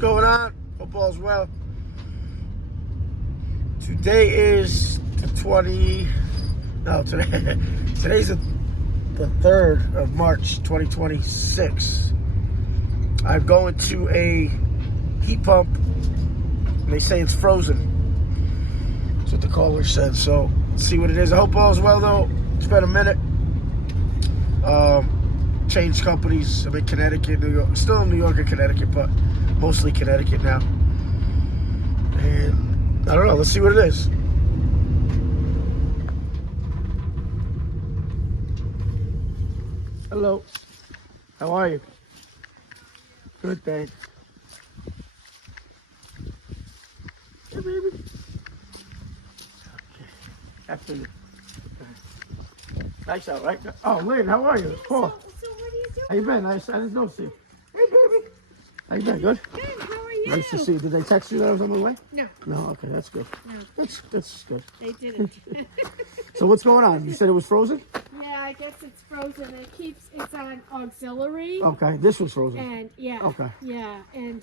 going on? Hope all's well. Today is the today's the 3rd of March 2026. I'm going to a heat pump and they say it's frozen. That's what the caller said. So let's see what it is. I hope all's well though. It's been a minute. Changed companies. I'm in Connecticut, New York. Still in New York and Connecticut, but mostly Connecticut now. And I don't know. Let's see what it is. Hello. How are you? Good, thanks. Hey, baby. Okay. After you. Nice out, right? Oh, Lynn, how are you? Paul. So what are you doing? How you been? I didn't know see you. Hey, baby. How you been? Good? Good. How are you? Nice to see you. Did they text you that I was on my way? No. No? Okay, that's good. No. That's good. They didn't. So what's going on? You said it was frozen? Yeah, I guess it's frozen. It's on auxiliary. Okay, this was frozen. And yeah. Okay. Yeah, and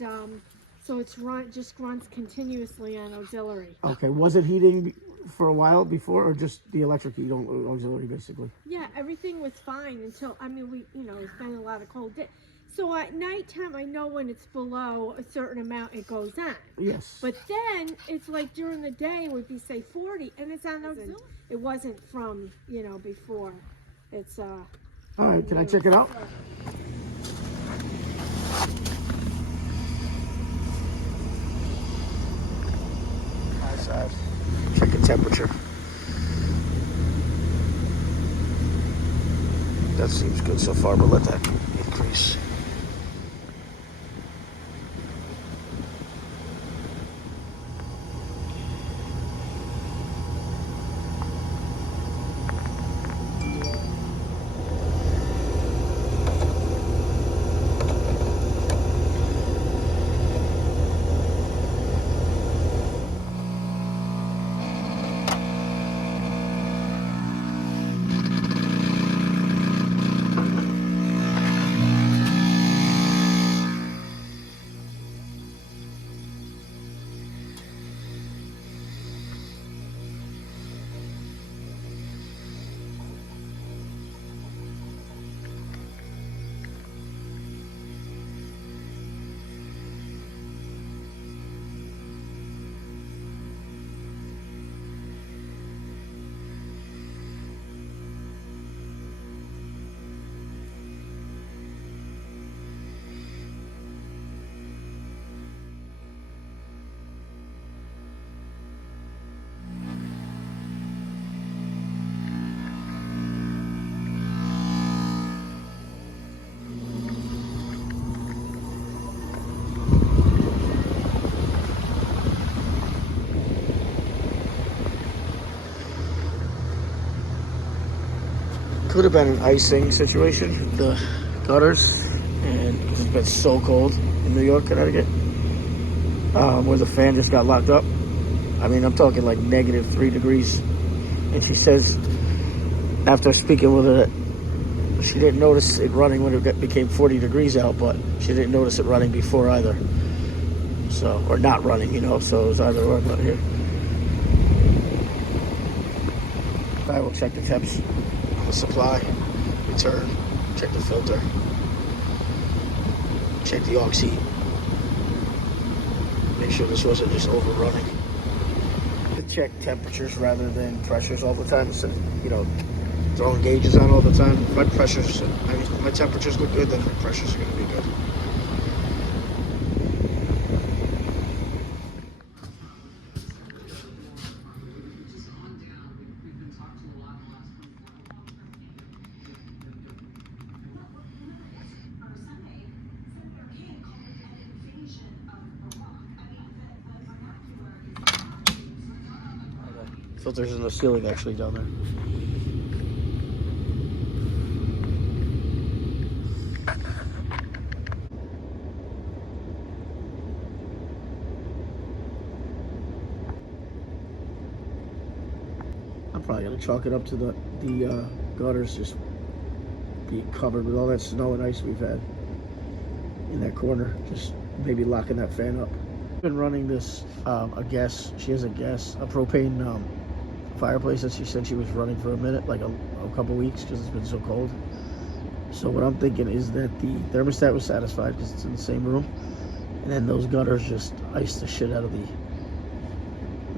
so it's just runs continuously on auxiliary. Okay, was it heating for a while before, or just the electric heat on auxiliary basically? Yeah, everything was fine until it's been a lot of cold days. So at nighttime, I know when it's below a certain amount, it goes on. Yes. But then it's like during the day, it would be say 40, and it's on auxiliary. It wasn't from before. It's All right, can I check it out? Outside. Check the temperature. That seems good so far, but let that increase. Could have been an icing situation, the gutters, and it's been so cold in New York, Connecticut, where the fan just got locked up. I mean, I'm talking like -3 degrees. And she says, after speaking with her, she didn't notice it running when it became 40 degrees out, but she didn't notice it running before either. So, or not running, so it was either or, but here. I will check the temps. The supply, return, check the filter, check the aux heat, make sure this wasn't just overrunning. To check temperatures rather than pressures all the time, so throwing gauges on all the time. My temperatures look good, then my pressures are going to be good. Filters in the ceiling actually down there. I'm probably gonna chalk it up to the gutters just being covered with all that snow and ice we've had. in that corner, just maybe locking that fan up. Been running this a gas. She has a propane fireplace that she said she was running for a minute, like a couple weeks, because it's been so cold. So what I'm thinking is that the thermostat was satisfied because it's in the same room, and then those gutters just iced the shit out of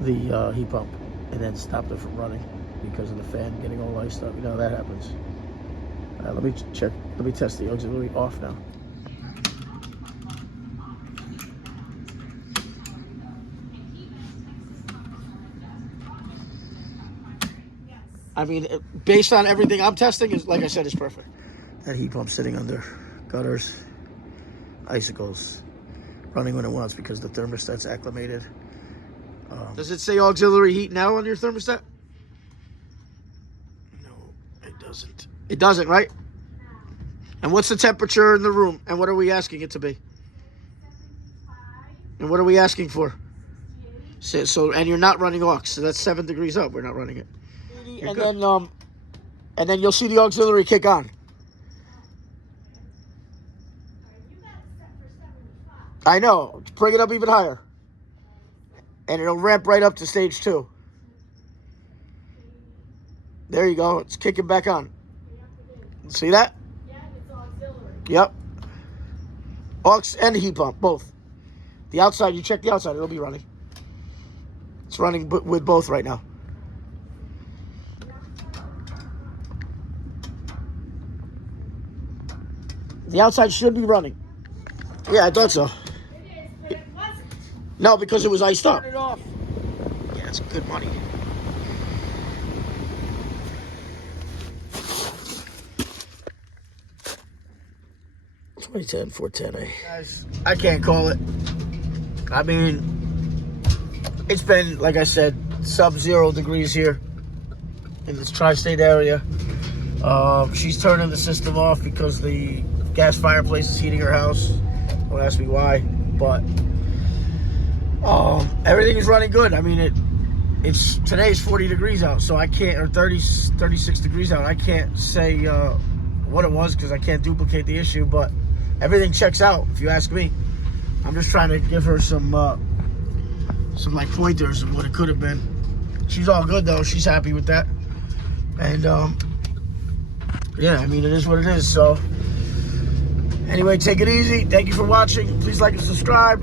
the heat pump, and then stopped it from running because of the fan getting all iced up. You know, that happens. Let me check. Let me test the auxiliary off now. I mean, based on everything I'm testing, is like I said, is perfect. That heat pump sitting under gutters, icicles, running when it wants because the thermostat's acclimated. Does it say auxiliary heat now on your thermostat? No, it doesn't. It doesn't, right? And what's the temperature in the room? And what are we asking it to be? And what are we asking for? So and you're not running aux, so that's 7 degrees up. We're not running it. And then you'll see the auxiliary kick on. I know. Bring it up even higher. And it'll ramp right up to stage 2. There you go. It's kicking back on. See that? Yeah, it's auxiliary. Yep. Aux and heat pump, both. The outside, you check the outside, it'll be running. It's running with both right now. The outside should be running. Yeah, I thought so. It is, but it wasn't. No, because it was iced up. Turn it off. Yeah, it's good money. $2010 410A. Guys, I can't call it. I mean, it's been, like I said, sub-0 degrees here in this tri-state area. She's turning the system off because the gas fireplace is heating her house. Don't ask me why, but everything is running good. I mean, today's 40 degrees out, so I can't, or 36 degrees out. I can't say what it was because I can't duplicate the issue, but everything checks out, if you ask me. I'm just trying to give her some like pointers of what it could have been. She's all good though. She's happy with that. And yeah, I mean, it is what it is. So anyway, take it easy. Thank you for watching. Please like and subscribe.